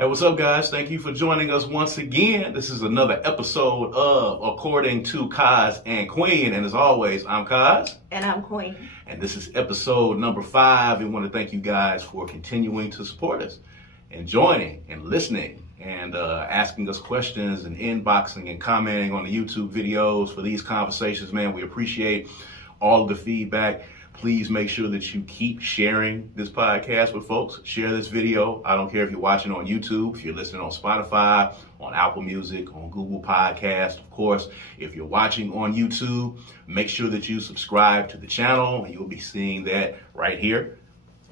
Hey, what's up, guys? Thank you for joining us once again. This is another episode of According to Kaz and Queen. And as always, I'm Kaz. And I'm Queen. And this is episode number 5. We want to thank you guys for continuing to support us and joining and listening and asking us questions and inboxing and commenting on the YouTube videos for these conversations, man. We appreciate all of the feedback. Please make sure that you keep sharing this podcast with folks. Share this video. I don't care if you're watching on YouTube, if you're listening on Spotify, on Apple Music, on Google Podcast. Of course, if you're watching on YouTube, make sure that you subscribe to the channel. You'll be seeing that right here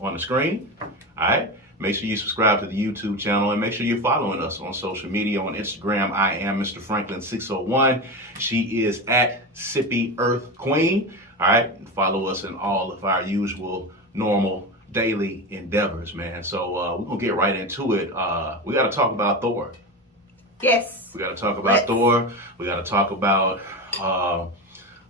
on the screen. All right. Make sure you subscribe to the YouTube channel and make sure you're following us on social media. On Instagram, I am Mr. Franklin 601. She is at Sippy Earth Queen. All right, and follow us in all of our usual, normal, daily endeavors, man. So we're going to get right into it. We got to talk about Thor. Yes. We got to talk about Thor. We got to talk about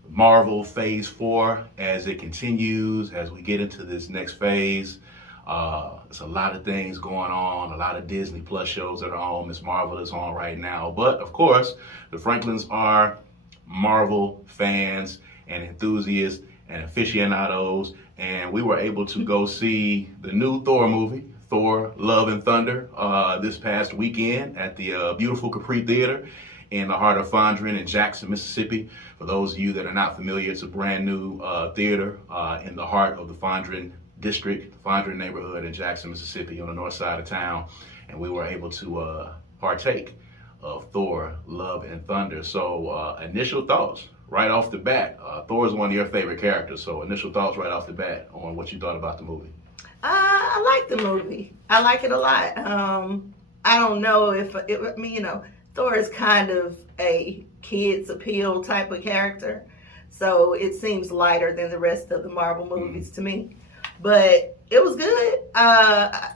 Marvel Phase 4 as it continues, as we get into this next phase. There's a lot of things going on, a lot of Disney Plus shows that are on. Miss Marvel is on right now. But, of course, the Franklins are Marvel fans and enthusiasts and aficionados, and we were able to go see the new Thor movie, Thor, Love and Thunder, this past weekend at the beautiful Capri Theater in the heart of Fondren in Jackson, Mississippi. For those of you that are not familiar, it's a brand new theater in the heart of the Fondren district, Fondren neighborhood in Jackson, Mississippi on the north side of town, and we were able to partake of Thor, Love and Thunder. So initial thoughts right off the bat. Thor is one of your favorite characters, so initial thoughts right off the bat on what you thought about the movie. I like the movie. I like it a lot. I don't know if, Thor is kind of a kid's appeal type of character, so it seems lighter than the rest of the Marvel movies to me. But it was good. I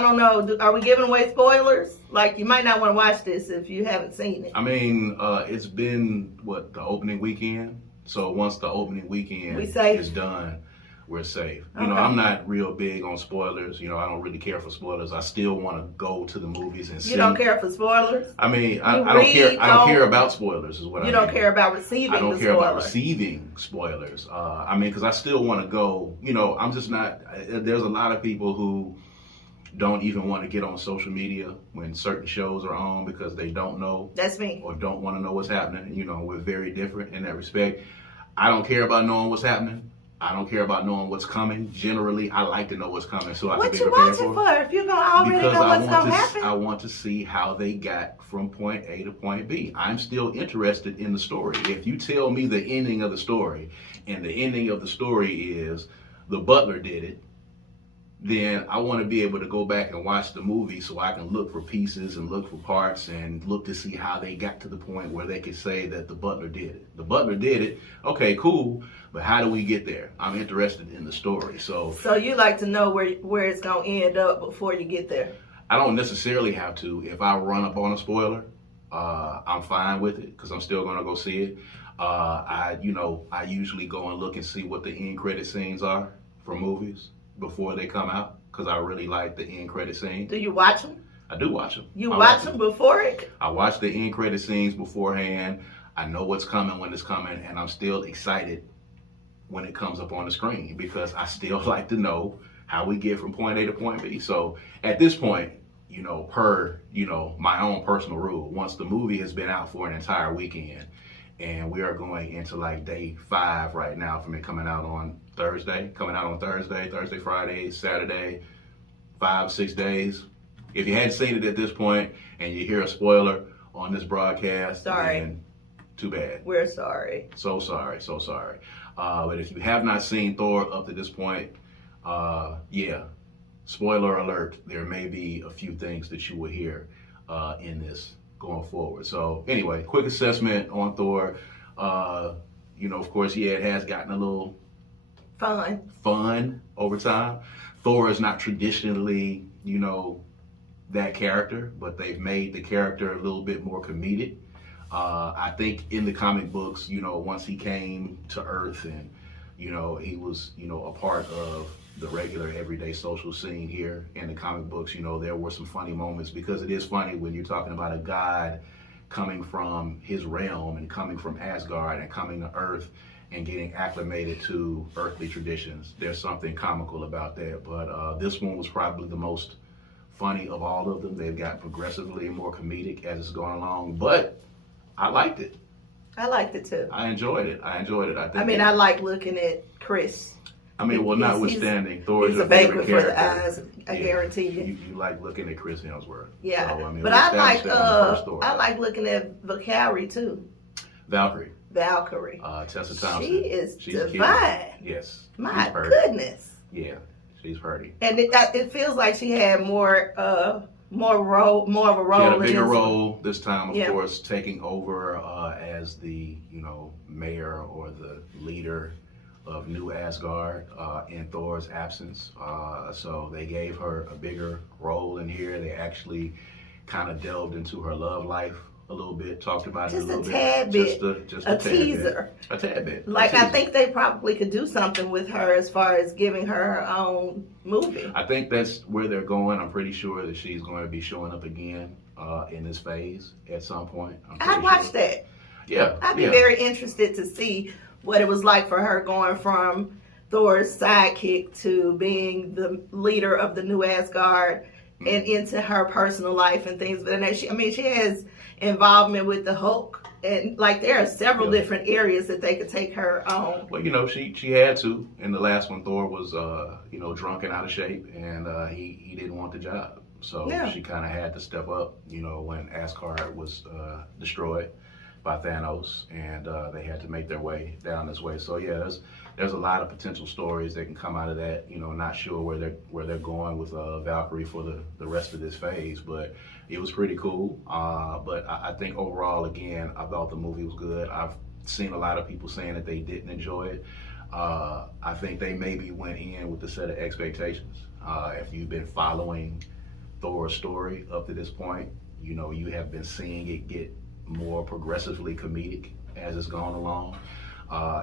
don't know. Are we giving away spoilers? Like, you might not want to watch this if you haven't seen it. I mean, it's been, the opening weekend? So once the opening weekend is done, we're safe. Okay. I'm not real big on spoilers. I don't really care for spoilers. I still want to go to the movies and see. You don't care for spoilers? I mean, I don't care. I don't care about spoilers is what I mean. You don't care about receiving the spoilers? I don't care about receiving spoilers. Because I still want to go. I'm just not. There's a lot of people who don't even want to get on social media when certain shows are on because they don't know. That's me. Or don't want to know what's happening. We're very different in that respect. I don't care about knowing what's happening. I don't care about knowing what's coming. Generally, I like to know what's coming so I can be prepared for it. What you watching for if you're going to already know what's going to happen? I want to see how they got from point A to point B. I'm still interested in the story. If you tell me the ending of the story, and the ending of the story is the butler did it, then I want to be able to go back and watch the movie so I can look for pieces and look for parts and look to see how they got to the point where they could say that the butler did it. The butler did it. Okay, cool. But how do we get there? I'm interested in the story. So you like to know where it's going to end up before you get there? I don't necessarily have to. If I run up on a spoiler, I'm fine with it because I'm still going to go see it. I usually go and look and see what the end credit scenes are for movies before they come out because I really like the end credit scenes. Do you watch them? I do watch them. You watch them before it? I watch the end credit scenes beforehand. I know what's coming when it's coming, and I'm still excited when it comes up on the screen because I still like to know how we get from point A to point B. So at this point, per my own personal rule, once the movie has been out for an entire weekend, and we are going into like day 5 right now from it coming out on Thursday, Friday, Saturday, 5-6 days. If you hadn't seen it at this point and you hear a spoiler on this broadcast, then too bad. We're sorry. So sorry. But if you have not seen Thor up to this point, spoiler alert, there may be a few things that you will hear in this going forward. So anyway, quick assessment on Thor. Of course, it has gotten a little fun over time. Thor is not traditionally, that character, but they've made the character a little bit more comedic. I think in the comic books, once he came to Earth and, he was, a part of the regular everyday social scene here in the comic books. You know, there were some funny moments, because it is funny when you're talking about a god coming from his realm and coming from Asgard and coming to Earth and getting acclimated to earthly traditions. There's something comical about that, but this one was probably the most funny of all of them. They've gotten progressively more comedic as it's going along, but I liked it. I liked it too. I enjoyed it. I think I like looking at Chris. I mean, well, notwithstanding, Thor is he's your a favorite banquet character. For the eyes, I guarantee you. You like looking at Chris Hemsworth. Yeah, so, I mean, but I like looking at Valkyrie too. Valkyrie. Tessa Thompson. She's divine. Yes. My goodness. Yeah, she's pretty. And it feels like she had more of a role. She had a bigger role this time, of course, taking over as the mayor or the leader of New Asgard in Thor's absence. So they gave her a bigger role in here. They actually kind of delved into her love life a little bit, talked about it a little bit. Just a teaser. A tad bit. Like, I think they probably could do something with her as far as giving her own movie. I think that's where they're going. I'm pretty sure that she's going to be showing up again in this phase at some point. I'd watch that. Yeah. I'd be very interested to see what it was like for her going from Thor's sidekick to being the leader of the New Asgard and into her personal life and things. But she has involvement with the Hulk, and like there are several different areas that they could take her on. Well, she had to. In the last one, Thor was drunk and out of shape, and he didn't want the job, so she kind of had to step up. When Asgard was destroyed by Thanos, and they had to make their way down this way. So there's a lot of potential stories that can come out of that. Not sure where they're going with Valkyrie for the rest of this phase, but it was pretty cool. But I think overall, again, I thought the movie was good. I've seen a lot of people saying that they didn't enjoy it. I think they maybe went in with a set of expectations. If you've been following Thor's story up to this point, you have been seeing it get more progressively comedic as it's gone along.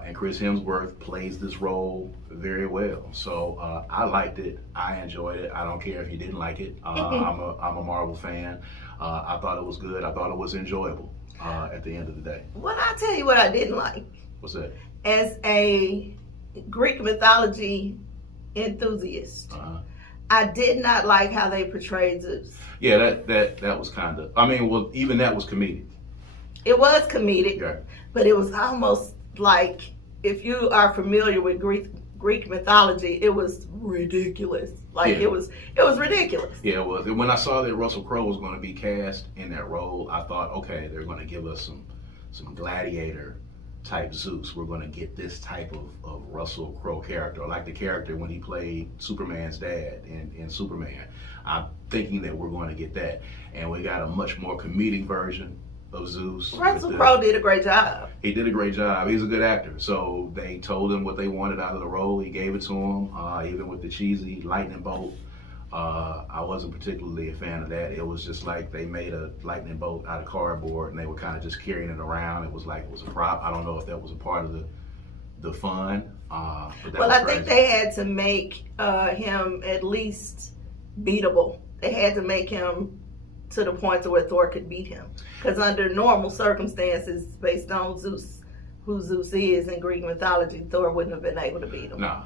And Chris Hemsworth plays this role very well. So I liked it. I enjoyed it. I don't care if you didn't like it. I'm a Marvel fan. I thought it was good. I thought it was enjoyable at the end of the day. Well, I'll tell you what I didn't like. What's that? As a Greek mythology enthusiast, I did not like how they portrayed Zeus. Yeah, that was kind of, even that was comedic. It was comedic, but it was almost like, if you are familiar with Greek mythology, it was ridiculous. It was ridiculous. Yeah, it was. And when I saw that Russell Crowe was going to be cast in that role, I thought, okay, they're going to give us some gladiator type Zeus. We're going to get this type of Russell Crowe character, like the character when he played Superman's dad in Superman. I'm thinking that we're going to get that. And we got a much more comedic version of Zeus. Russell Crowe did a great job. He did a great job. He's a good actor. So they told him what they wanted out of the role. He gave it to him, even with the cheesy lightning bolt. I wasn't particularly a fan of that. It was just like they made a lightning bolt out of cardboard and they were kind of just carrying it around. It was like it was a prop. I don't know if that was a part of the fun. But that was crazy. Think they had to make him at least beatable. They had to make him to the point to where Thor could beat him. Because under normal circumstances, based on who Zeus is in Greek mythology, Thor wouldn't have been able to beat him. No,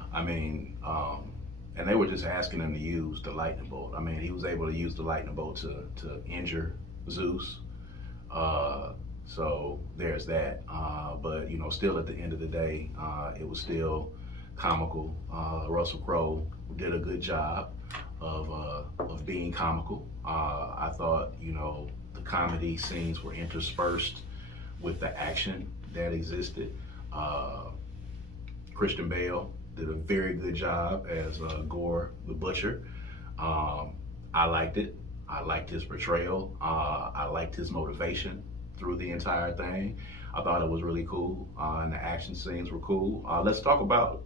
and they were just asking him to use the lightning bolt. He was able to use the lightning bolt to injure Zeus. So there's that. But still at the end of the day, it was still comical. Russell Crowe did a good job of being comical. I thought, the comedy scenes were interspersed with the action that existed. Christian Bale did a very good job as Gore the Butcher. I liked it. I liked his portrayal. I liked his motivation through the entire thing. I thought it was really cool, and the action scenes were cool. Let's talk about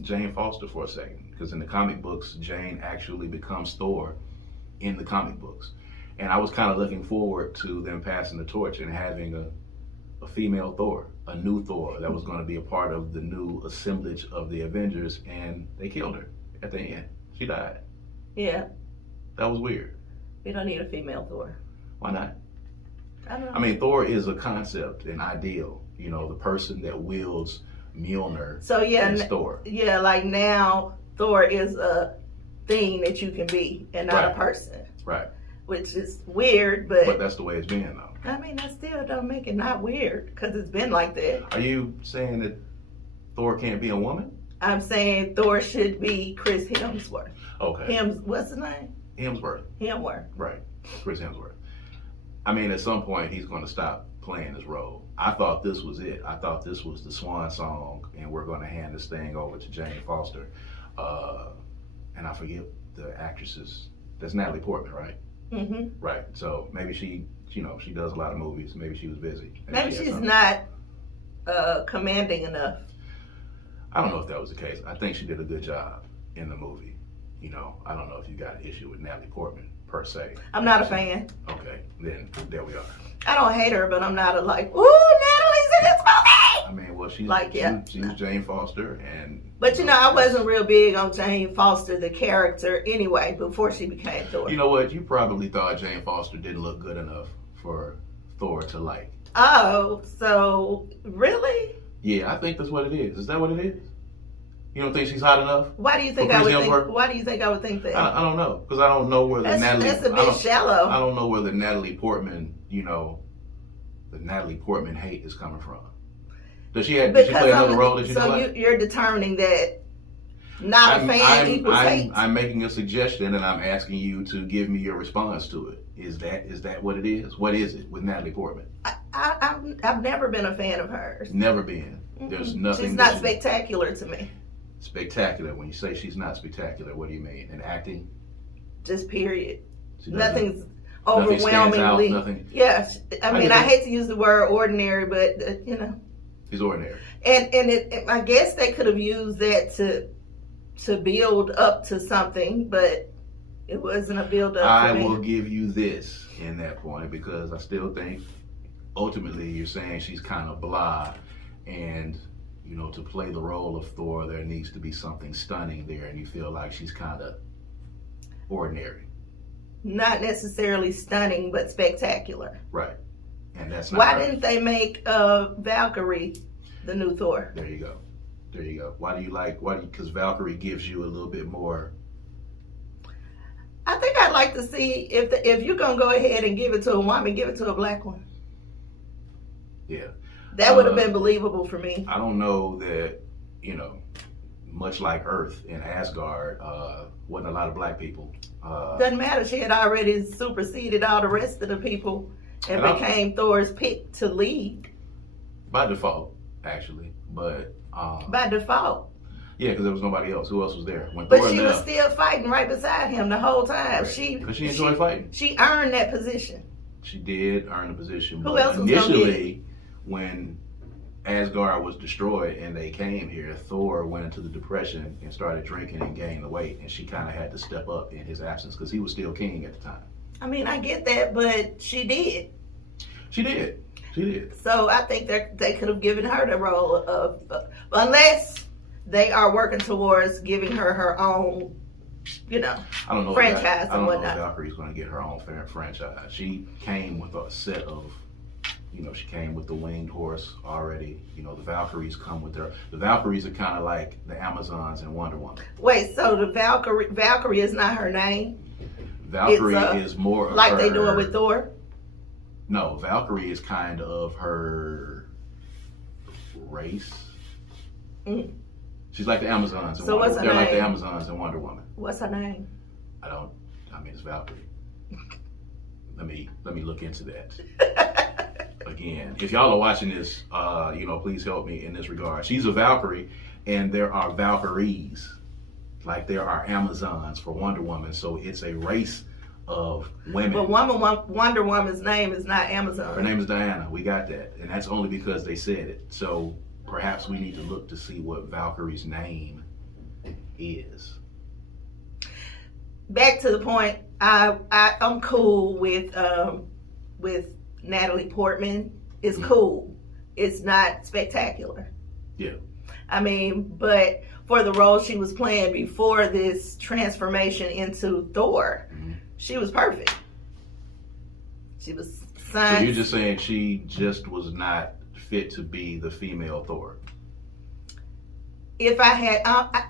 Jane Foster for a second, because in the comic books, Jane actually becomes Thor in the comic books. And I was kind of looking forward to them passing the torch and having a female Thor, a new Thor that was going to be a part of the new assemblage of the Avengers, and they killed her at the end. She died. Yeah. That was weird. We don't need a female Thor. Why not? I don't know. I mean, Thor is a concept, an ideal. You know, the person that wields Mjolnir So yeah, is Thor. yeah, like now Thor is a thing that you can be and not a person. Right. Which is weird, but that's the way it's been, though. I mean, that still don't make it not weird because it's been like that. Are you saying that Thor can't be a woman? I'm saying Thor should be Chris Hemsworth. Okay. What's his name? Hemsworth. Hemsworth. Right. Chris Hemsworth. I mean, at some point, he's going to stop playing his role. I thought this was it. I thought this was the swan song, and we're going to hand this thing over to Jane Foster. And I forget the actresses. That's Natalie Portman, right? Mm-hmm. Right. So maybe she does a lot of movies. Maybe she was busy. Maybe she's not commanding enough. I don't know if that was the case. I think she did a good job in the movie. You know, I don't know if you got an issue with Natalie Portman per se. I'm not a fan. Okay, then there we are. I don't hate her, but I'm not a like, ooh, Natalie's in this movie. I mean, well, she's like, yeah. She was Jane Foster, and but I wasn't real big on Jane Foster, the character, anyway, before she became Thor. You know what? You probably thought Jane Foster didn't look good enough for Thor to like. Oh, so really? Yeah, I think that's what it is. Is that what it is? You don't think she's hot enough? Why do you think I would think? Why do you think I would think that? I don't know, because I don't know where that's a bit shallow. I don't know where the Natalie Portman, the Natalie Portman hate is coming from. Did she play another role that you don't like? So you're determining that not a fan equals hate? I'm making a suggestion, and I'm asking you to give me your response to it. Is that what it is? What is it with Natalie Portman? I've never been a fan of hers. Never been. There's nothing. She's not spectacular to me. Spectacular. When you say she's not spectacular, what do you mean? In acting? Just period. Nothing's overwhelmingly. Nothing. Yeah. I mean, I hate to use the word ordinary, but He's ordinary. And I guess they could have used that to build up to something, but it wasn't a build up. I will give you this in that point, because I still think ultimately you're saying she's kind of blah, and to play the role of Thor, there needs to be something stunning there, and you feel like she's kind of ordinary. Not necessarily stunning, but spectacular. Right. And that's not Why didn't they make Valkyrie the new Thor? There you go. Why do you because Valkyrie gives you a little bit more. I think I'd like to see if you're going to go ahead and give it to a woman, give it to a black one. Yeah. That would have been believable for me. I don't know that, much like Earth in Asgard, wasn't a lot of black people. Doesn't matter. She had already superseded all the rest of the people and became Thor's pick to lead. By default, actually. But by default. Yeah, because there was nobody else. Who else was there? But she was still fighting right beside him the whole time. Right. Because she enjoyed fighting. She earned that position. She did earn the position. Who else was initially, when Asgard was destroyed and they came here, Thor went into the depression and started drinking and gained the weight, and she kind of had to step up in his absence because he was still king at the time. I mean, I get that, but she did. She did. So I think they could have given her the role of, unless they are working towards giving her own, I don't know franchise and whatnot. I don't know if Valkyrie's going to get her own franchise. She came with a set of, she came with the winged horse already. The Valkyries come with her. The Valkyries are kind of like the Amazons in Wonder Woman. Wait, so the Valkyrie is not her name? Valkyrie is more of like they doing with Thor? No, Valkyrie is kind of her race. Mm. She's like the Amazons in What's her name? They're like the Amazons in Wonder Woman. What's her name? It's Valkyrie. Let me look into that. Again, if y'all are watching this, please help me in this regard. She's a Valkyrie, and there are Valkyries, like there are Amazons for Wonder Woman. So it's a race of women. But Wonder Woman's name is not Amazon. Her name is Diana. We got that, and that's only because they said it. So perhaps we need to look to see what Valkyrie's name is. Back to the point, I'm cool with Natalie Portman. It's cool. It's not spectacular. Yeah. I mean, but for the role she was playing before this transformation into Thor. Mm-hmm. She was perfect. She was So you're just saying she just was not fit to be the female Thor? If I had,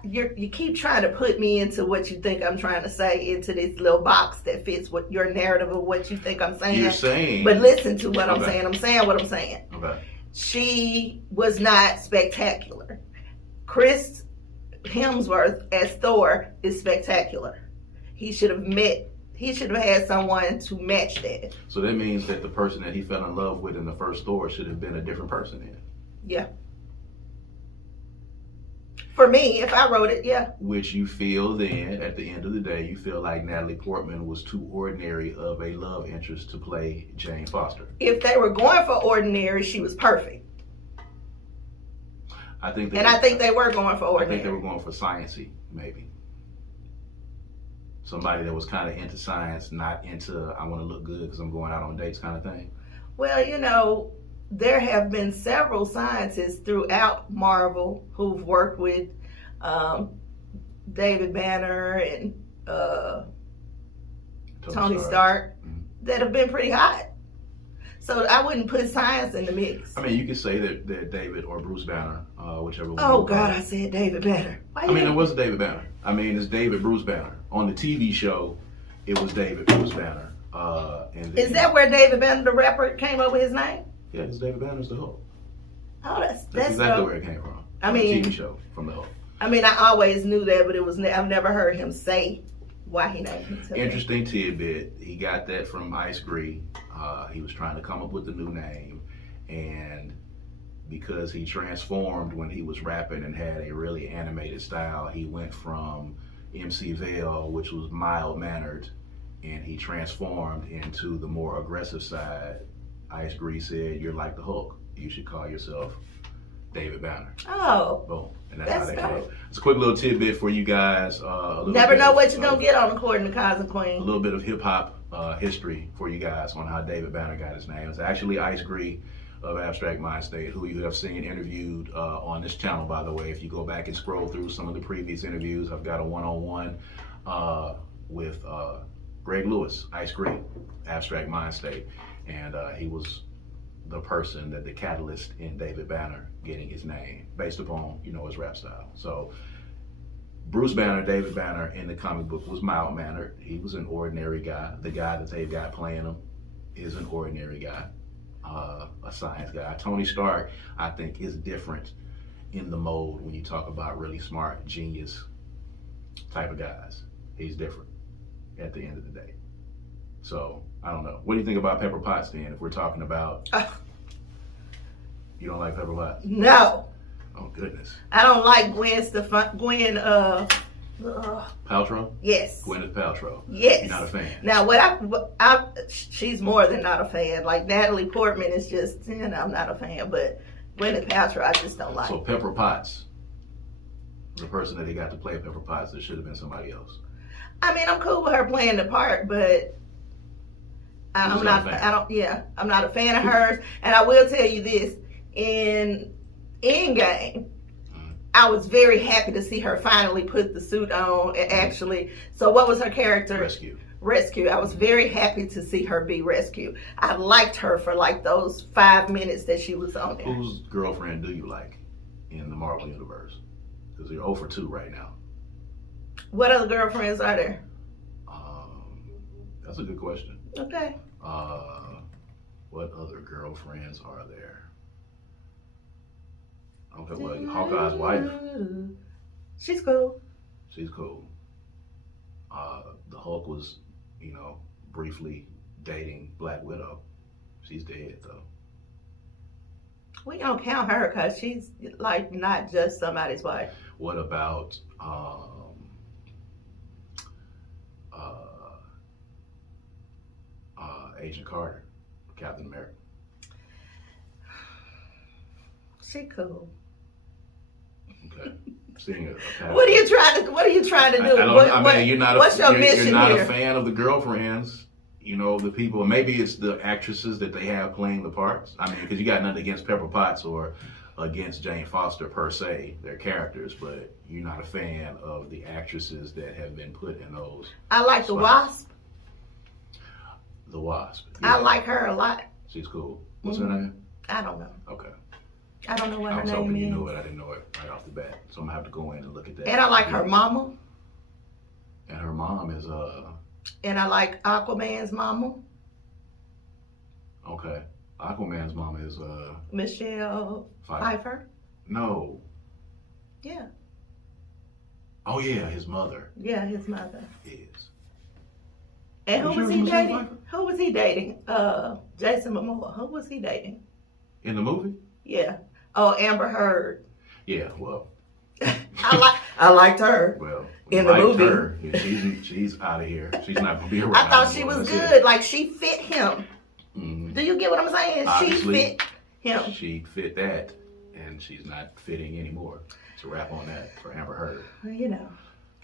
you keep trying to put me into what you think I'm trying to say, into this little box that fits what your narrative of what you think I'm saying. You're saying. But listen to what I'm Okay. saying. I'm saying what I'm saying. Okay. She was not spectacular. Chris Hemsworth as Thor is spectacular. He should have had someone to match that. So that means that the person that he fell in love with in the first Thor should have been a different person then. Yeah. For me, if I wrote it, yeah. Which you feel then, at the end of the day, you feel like Natalie Portman was too ordinary of a love interest to play Jane Foster. If they were going for ordinary, she was perfect. I think they were going for ordinary. I think they were going for sciencey, maybe. Somebody that was kind of into science, not into I want to look good because I'm going out on dates kind of thing. Well, there have been several scientists throughout Marvel who've worked with David Banner and Tony Stark that have been pretty hot. So I wouldn't put science in the mix. I mean, you could say that David or Bruce Banner, whichever one. Oh, God, I said David Banner. It was David Banner. I mean, it's David Bruce Banner. On the TV show, it was David Bruce Banner. Is that where David Banner, the rapper, came up with his name? Yeah, it's David Banner's the Hulk. Oh, that's exactly where it came from. The TV show from the Hulk. I mean, I always knew that, but I've never heard him say why he named himself. Interesting tidbit. He got that from Ice Gree. He was trying to come up with a new name, and because he transformed when he was rapping and had a really animated style, he went from MC Vale, which was mild-mannered, and he transformed into the more aggressive side. Ice Gree said, "You're like the Hulk. You should call yourself David Banner." Oh. Boom. And that's how that came. It's a quick little tidbit for you guys. Never know what you're going to get on according to Kaz Queen. A little bit of hip-hop history for you guys on how David Banner got his name. It's actually Ice Gree of Abstract Mind State, who you have seen interviewed on this channel, by the way. If you go back and scroll through some of the previous interviews, I've got a one-on-one with Greg Lewis, Ice Gree, Abstract Mind State. And he was the person that the catalyst in David Banner getting his name based upon, his rap style. So Bruce Banner, David Banner in the comic book was mild-mannered. He was an ordinary guy. The guy that they've got playing him is an ordinary guy, a science guy. Tony Stark, I think, is different in the mold when you talk about really smart, genius type of guys. He's different at the end of the day. So, I don't know. What do you think about Pepper Potts then, if we're talking about... You don't like Pepper Potts? No. Oh, goodness. I don't like Gwen Paltrow? Yes. Gwyneth Paltrow? Yes. You're not a fan? Now, she's more than not a fan. Like, Natalie Portman is just, I'm not a fan. But Gwyneth Paltrow, I just don't like. So, Pepper Potts, the person that he got to play Pepper Potts, it should have been somebody else. I mean, I'm cool with her playing the part, but... I'm not a fan of hers. And I will tell you this, in Endgame, I was very happy to see her finally put the suit on and actually, so what was her character? Rescue. I was very happy to see her be Rescue. I liked her for like those 5 minutes that she was on there. Whose girlfriend do you like in the Marvel Universe? Because you're 0 for 2 right now. What other girlfriends are there? That's a good question. Okay. What other girlfriends are there? Okay, well, Hawkeye's wife. She's cool. She's cool. The Hulk was, briefly dating Black Widow. She's dead, though. We don't count her because she's, like, not just somebody's wife. What about, Agent Carter, Captain America? She cool. Okay. Seeing What are you trying to do? You're not what's your mission You're not here? a fan of the girlfriends, the people. Maybe it's the actresses that they have playing the parts. I mean, because you got nothing against Pepper Potts or against Jane Foster per se, their characters, but you're not a fan of the actresses that have been put in those. I like the Wasp. The Wasp. Yeah. I like her a lot. She's cool. What's her name? I don't know. Okay. I don't know what her name is. I was hoping you knew it. I didn't know it right off the bat. So I'm going to have to go in and look at that. And I like her mama. And her mom is And I like Aquaman's mama. Okay. Aquaman's mama is Michelle Pfeiffer. No. Yeah. Oh yeah, his mother. Yeah, his mother. Is. And who was he dating? Who was he dating? Jason Momoa. Who was he dating? In the movie? Yeah. Oh, Amber Heard. Yeah, well. I liked her. Well, in the movie. Her. Yeah, she's out of here. She's not gonna be around. I thought she was good. Like she fit him. Mm-hmm. Do you get what I'm saying? Obviously, she fit him. She fit that, and she's not fitting anymore. It's a wrap on that for Amber Heard. You know.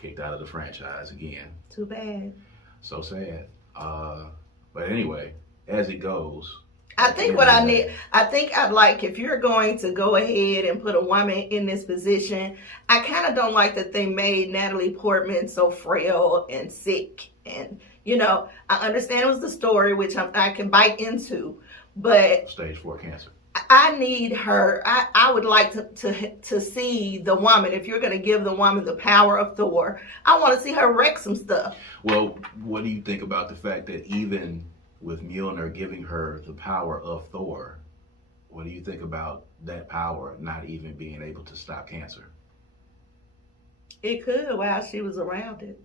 Kicked out of the franchise again. Too bad. So sad. But anyway, as it goes. I think what I need, I think I'd like, if you're going to go ahead and put a woman in this position, I kind of don't like that they made Natalie Portman so frail and sick. And, you know, I understand it was the story, which I can bite into, but. Stage 4 cancer. I need her. I would like to see the woman. If you're going to give the woman the power of Thor, I want to see her wreck some stuff. Well, what do you think about the fact that even with Mjolnir giving her the power of Thor, what do you think about that power not even being able to stop cancer? It could while she was around it.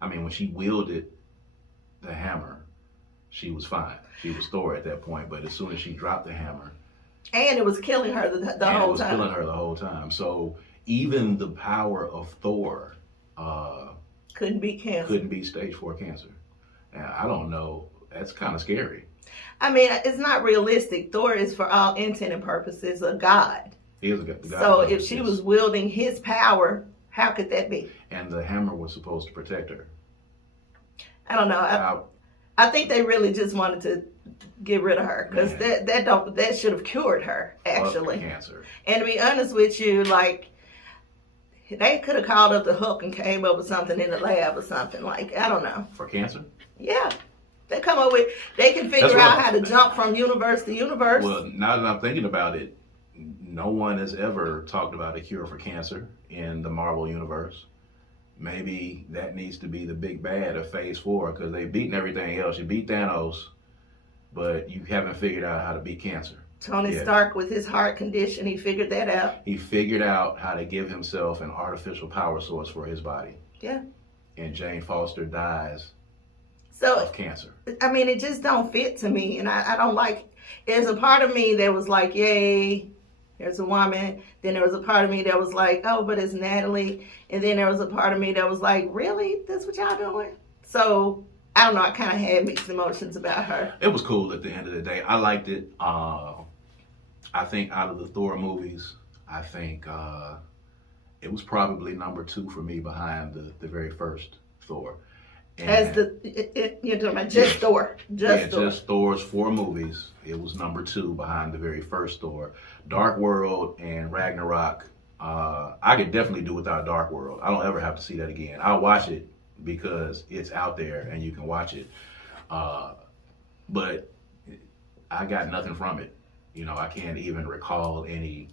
I mean, when she wielded the hammer, she was fine. She was Thor at that point, but as soon as she dropped the hammer. And it was killing her the whole time. It was killing her the whole time. So even the power of Thor couldn't beat cancer. Couldn't beat stage 4 cancer. And I don't know. That's kind of scary. I mean, it's not realistic. Thor is, for all intent and purposes, a god. He is a god. So if she was wielding his power, how could that be? And the hammer was supposed to protect her. I don't know. I think they really just wanted to get rid of her because that should have cured her, actually. Cancer. And to be honest with you, like, they could have called up the Hook and came up with something in the lab or something. Like, I don't know. For cancer? Yeah. They can figure out how to jump from universe to universe. Well, now that I'm thinking about it, no one has ever talked about a cure for cancer in the Marvel universe. Maybe that needs to be the big bad of Phase 4 because they've beaten everything else. You beat Thanos, but you haven't figured out how to beat cancer. Tony Stark, with his heart condition, he figured that out. He figured out how to give himself an artificial power source for his body. Yeah. And Jane Foster dies of cancer. I mean, it just don't fit to me. And I don't like, there's a part of me that was like, yay, there's a woman. Then there was a part of me that was like, oh, but it's Natalie. And then there was a part of me that was like, really? That's what y'all doing? So, I don't know. I kind of had mixed emotions about her. It was cool at the end of the day. I liked it. I think out of the Thor movies, I think it was probably number 2 for me behind the very first Thor. And as you're talking about just Thor. Just Thor's 4 movies. It was number 2 behind the very first Thor. Dark World and Ragnarok. I could definitely do without Dark World. I don't ever have to see that again. I'll watch it because it's out there and you can watch it. But I got nothing from it. You know, I can't even recall any,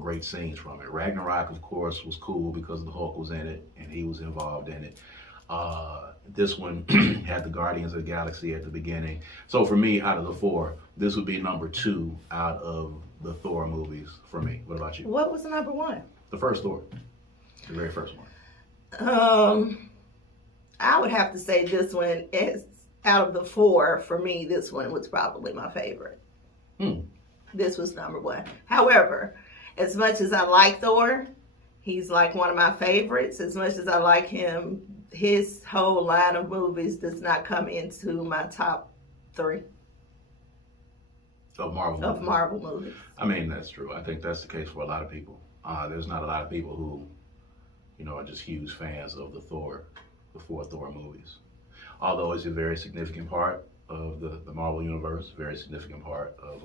great scenes from it. Ragnarok, of course, was cool because the Hulk was in it and he was involved in it. This one had the Guardians of the Galaxy at the beginning. So for me, out of the 4, this would be number 2 out of the Thor movies for me. What about you? What was the number 1? The first Thor. The very first one. I would have to say this one is, out of the 4, for me, this one was probably my favorite. This was number 1. However, as much as I like Thor, he's like one of my favorites. As much as I like him, his whole line of movies does not come into my top 3 of Marvel movies. I mean, that's true. I think that's the case for a lot of people. There's not a lot of people who, are just huge fans of the 4 Thor movies. Although it's a very significant part of the Marvel universe, very significant part of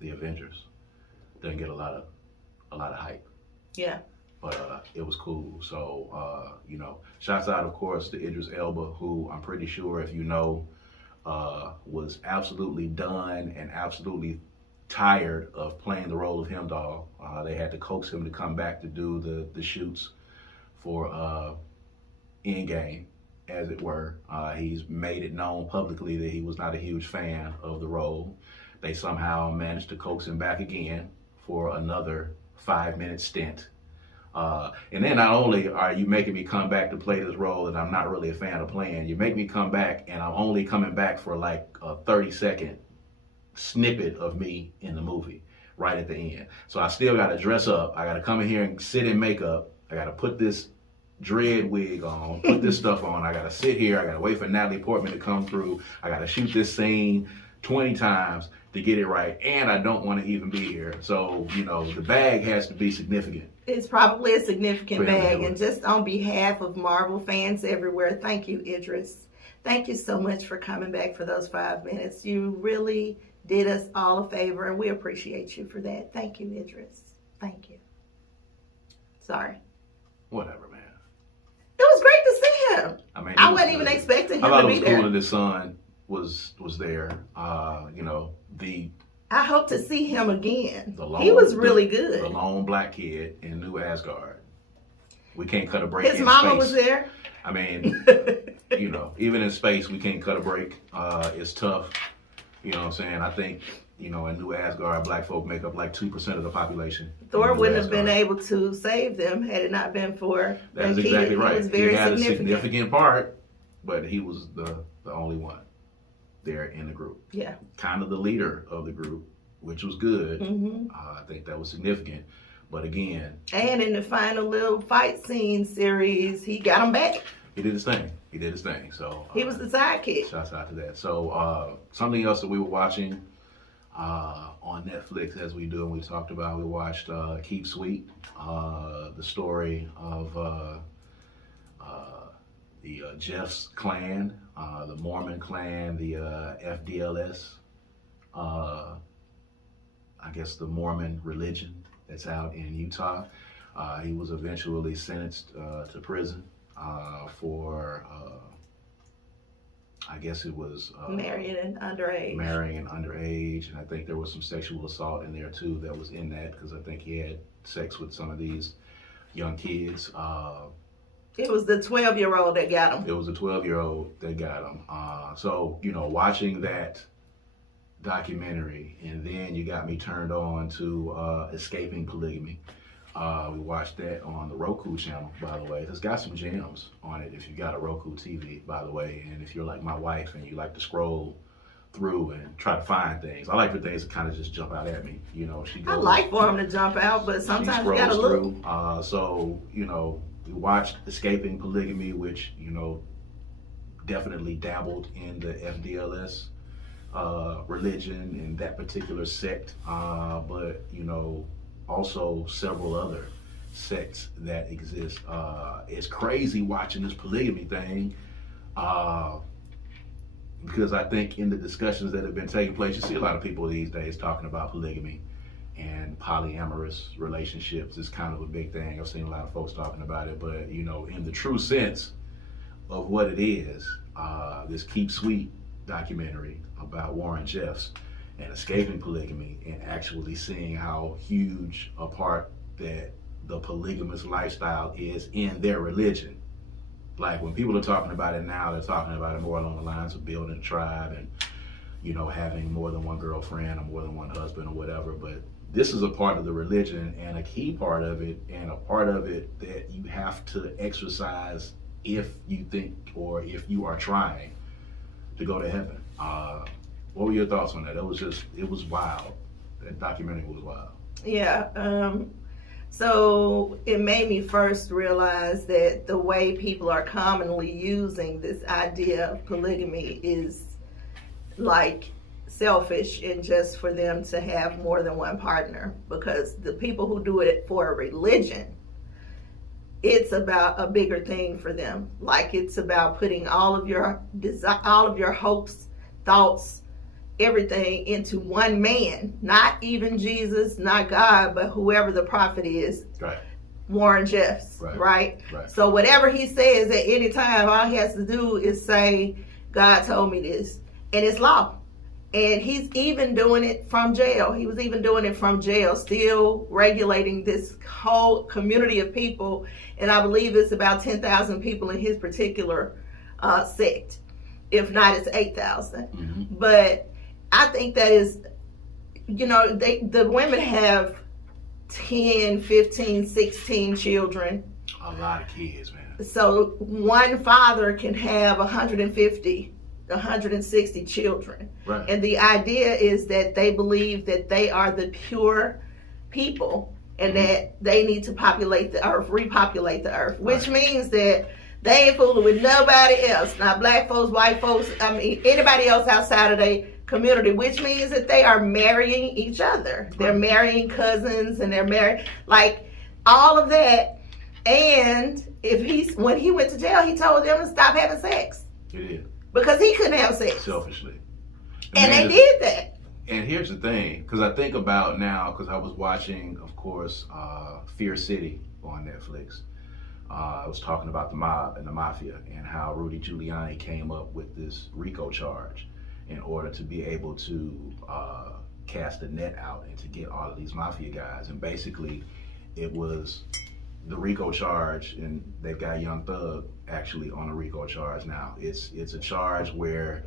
the Avengers. didn't get a lot of hype. Yeah. But it was cool. So you know, shouts out of course to Idris Elba, who I'm pretty sure, if you know, was absolutely done and absolutely tired of playing the role of Heimdall. They had to coax him to come back to do the shoots for Endgame, as it were. He's made it known publicly that he was not a huge fan of the role. They somehow managed to coax him back again for another 5-minute stint. And then not only are you making me come back to play this role that I'm not really a fan of playing, you make me come back and I'm only coming back for like a 30-second snippet of me in the movie right at the end. So I still got to dress up. I got to come in here and sit in makeup. I got to put this dread wig on, put this stuff on. I got to sit here. I got to wait for Natalie Portman to come through. I got to shoot this scene 20 times to get it right. And I don't want to even be here. So, you know, the bag has to be significant. It's probably a significant bag. And just on behalf of Marvel fans everywhere, thank you, Idris. Thank you so much for coming back for those 5 minutes. You really did us all a favor, and we appreciate you for that. Thank you, Idris. Thank you. Sorry. Whatever, man. It was great to see him. I mean, I wasn't even expecting him I thought to it be was there. cool that his son was there. You know, I hope to see him again. the He was really the good. lone black kid in New Asgard. We can't cut a break. His in mama space. was there. I mean, you know, even in space, we can't cut a break. It's tough. You know what I'm saying? I think, you know, in New Asgard, black folk make up like 2% of the population. Thor in New wouldn't have been Asgard. able to save them had it not been for That's that kid. exactly right. He was very had significant. a significant part, but he was the only one there in the group. Yeah. Kind of the leader of the group, which was good. Mm-hmm. I think that was significant. But again, And in the final little fight scene series, he got him back. he did his thing. He did his thing. So He was the sidekick. shouts out to that. So something else that we were watching on Netflix, as we do, and we talked about, we watched Keep Sweet, the story of the Jeff's clan, the Mormon clan, the FDLS, I guess the Mormon religion that's out in Utah. He was eventually sentenced to prison for, I guess it was Marrying an underage. marrying an underage, and I think there was some sexual assault in there too that was in that, because I think he had sex with some of these young kids. It was the 12-year-old that got him. It was a 12-year-old that got him. So, you know, watching that documentary, and then you got me turned on to Escaping Polygamy. We watched that on the Roku channel, by the way. It's got some gems on it if you got a Roku TV, by the way. And if you're like my wife and you like to scroll through and try to find things, I like for things to kind of just jump out at me. You know, she goes, I like for him to jump out, but sometimes you gotta scrolls look. through. So, you know, we watched Escaping Polygamy, which, you know, definitely dabbled in the FDLS religion and that particular sect, but, you know, also several other sects that exist. It's crazy watching this polygamy thing, because I think in the discussions that have been taking place, you see a lot of people these days talking about polygamy and polyamorous relationships. Is kind of a big thing. I've seen a lot of folks talking about it, but, you know, in the true sense of what it is, this Keep Sweet documentary about Warren Jeffs and escaping polygamy, and actually seeing how huge a part that the polygamous lifestyle is in their religion. Like, when people are talking about it now, they're talking about it more along the lines of building a tribe and, you know, having more than one girlfriend or more than one husband or whatever. But this is a part of the religion, and a key part of it, and a part of it that you have to exercise if you think, or if you are trying to go to heaven. What were your thoughts on that? It was wild. That documentary was wild. Yeah. So it made me first realize that the way people are commonly using this idea of polygamy is like selfish and just for them to have more than one partner. Because the people who do it for a religion, it's about a bigger thing for them. Like, it's about putting all of your hopes, thoughts, everything into one man, not even Jesus, not God, but whoever the prophet is. Right. Warren Jeffs, right? So whatever he says at any time, all he has to do is say, God told me this, and it's law. And he's even doing it from jail. He was even doing it from jail, still regulating this whole community of people. And I believe it's about 10,000 people in his particular sect. If not, it's 8,000. Mm-hmm. But I think that is, the women have 10, 15, 16 children. A lot of kids, man. So one father can have 150, 160 children. Right. And the idea is that they believe that they are the pure people and that they need to populate the earth, repopulate the earth, which means that they ain't fooling with nobody else. Not black folks, white folks, anybody else outside of their community, which means that they are marrying each other. They're marrying cousins and they're marrying, like, all of that. And when he went to jail, he told them to stop having sex. He did. Because he couldn't have sex. Selfishly. And they did that. And here's the thing, because I think about now, because I was watching, of course, Fear City on Netflix. I was talking about the mob and the mafia and how Rudy Giuliani came up with this RICO charge in order to be able to cast a net out and to get all of these mafia guys. And basically, it was the RICO charge, and they've got Young Thug actually on a RICO charge now. It's a charge where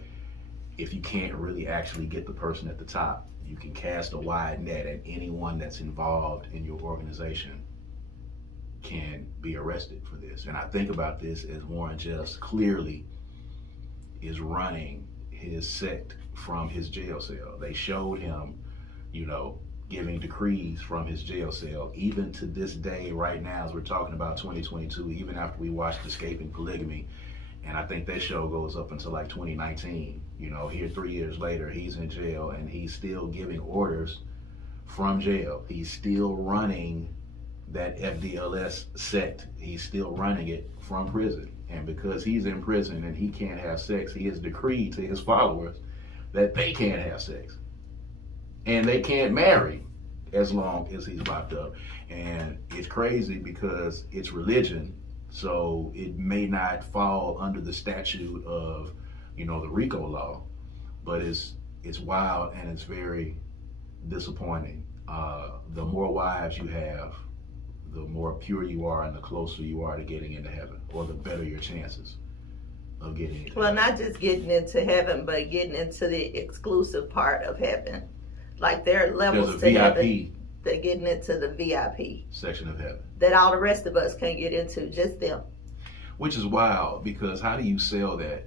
if you can't really actually get the person at the top, you can cast a wide net, and anyone that's involved in your organization can be arrested for this. And I think about this as Warren Jeffs clearly is running his sect from his jail cell. They showed him, giving decrees from his jail cell. Even to this day, right now, as we're talking about 2022, even after we watched Escaping Polygamy, and I think that show goes up until like 2019, here 3 years later, he's in jail and he's still giving orders from jail. He's still running that FDLS sect. He's still running it from prison. And because he's in prison and he can't have sex, he has decreed to his followers that they can't have sex. And they can't marry as long as he's locked up. And it's crazy because it's religion, so it may not fall under the statute of, the RICO law, but it's wild and it's very disappointing. The more wives you have, the more pure you are and the closer you are to getting into heaven, or the better your chances of getting into heaven. Not just getting into heaven, but getting into the exclusive part of heaven. Like there are levels to heaven. They're getting into the VIP section of heaven that all the rest of us can't get into, just them. Which is wild, because how do you sell that?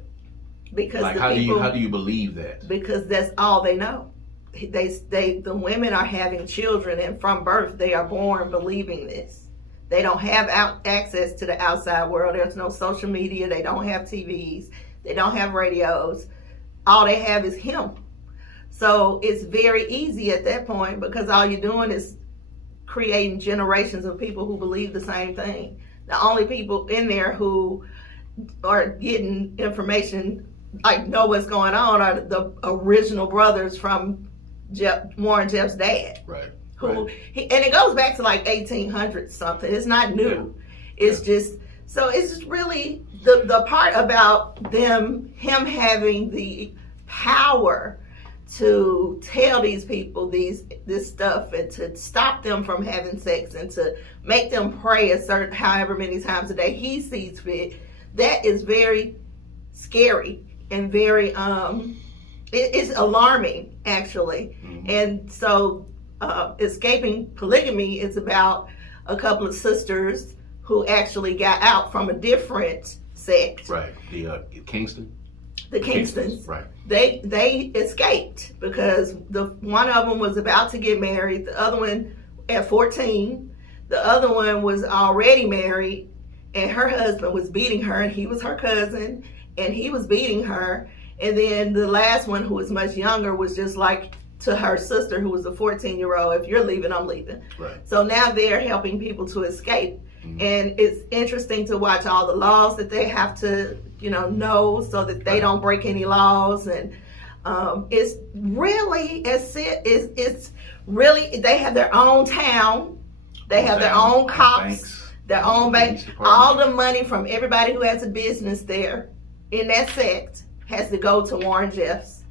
Because how do you believe that? Because that's all they know. The women are having children, and from birth they are born believing this. They don't have access to the outside world. There's no social media. They don't have TVs. They don't have radios. All they have is him. So it's very easy at that point, because all you're doing is creating generations of people who believe the same thing. The only people in there who are getting information, like know what's going on, are the original brothers from Warren Jeff's dad. Right. And it goes back to like 1800 something. It's not new. Yeah. It's just really the part about him having the power to tell these people this stuff and to stop them from having sex and to make them pray however many times a day he sees fit. That is very scary and very it's alarming, actually. Mm-hmm. And so Escaping Polygamy is about a couple of sisters who actually got out from a different sect. Right. The Kingston. The Kingstons. Right. They escaped because one of them was about to get married, the other one at 14, the other one was already married, and her husband was beating her, and he was her cousin, and he was beating her. And then the last one, who was much younger, was just like to her sister, who was a 14-year-old, if you're leaving, I'm leaving. Right. So now they're helping people to escape. Mm-hmm. And it's interesting to watch all the laws that they have to, know so that they don't break any laws. And It's really it's really, they have their own town, they have their own cops, their own bank. All the money from everybody who has a business there in that sect has to go to Warren Jeffs,